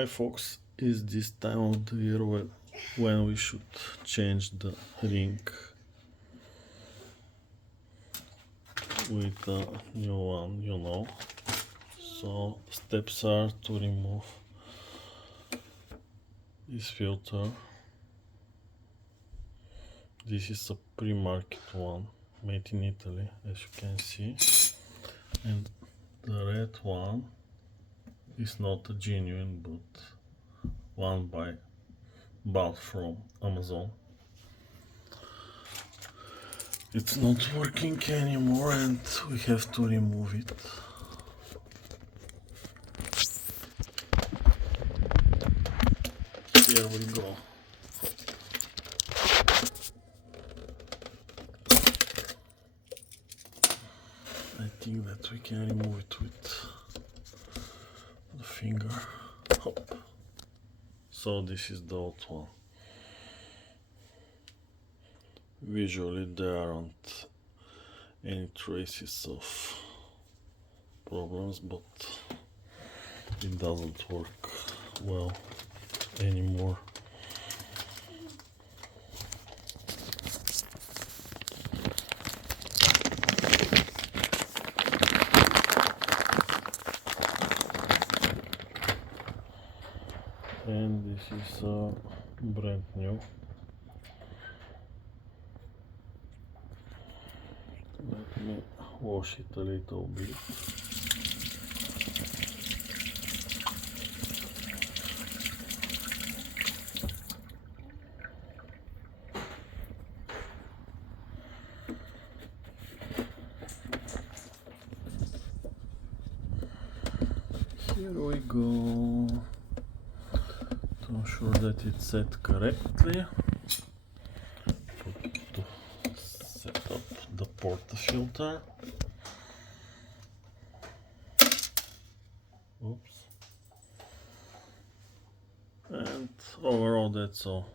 Hi folks, is this time of the year when we should change the ring with a new one, you know. So steps are to remove this filter. This is a pre-market one made in Italy, as you can see, and the red one is not a genuine but one by bought from Amazon. It's not working anymore and we have to remove it. Here we go. I think that we can remove it with the finger. Hop. So this is the old one. Visually there aren't any traces of problems, but it doesn't work well anymore. And this is brand new. Let me wash it a little bit. Here we go. To ensure that it's set correctly, to set up the portafilter. Oops. And overall that's all.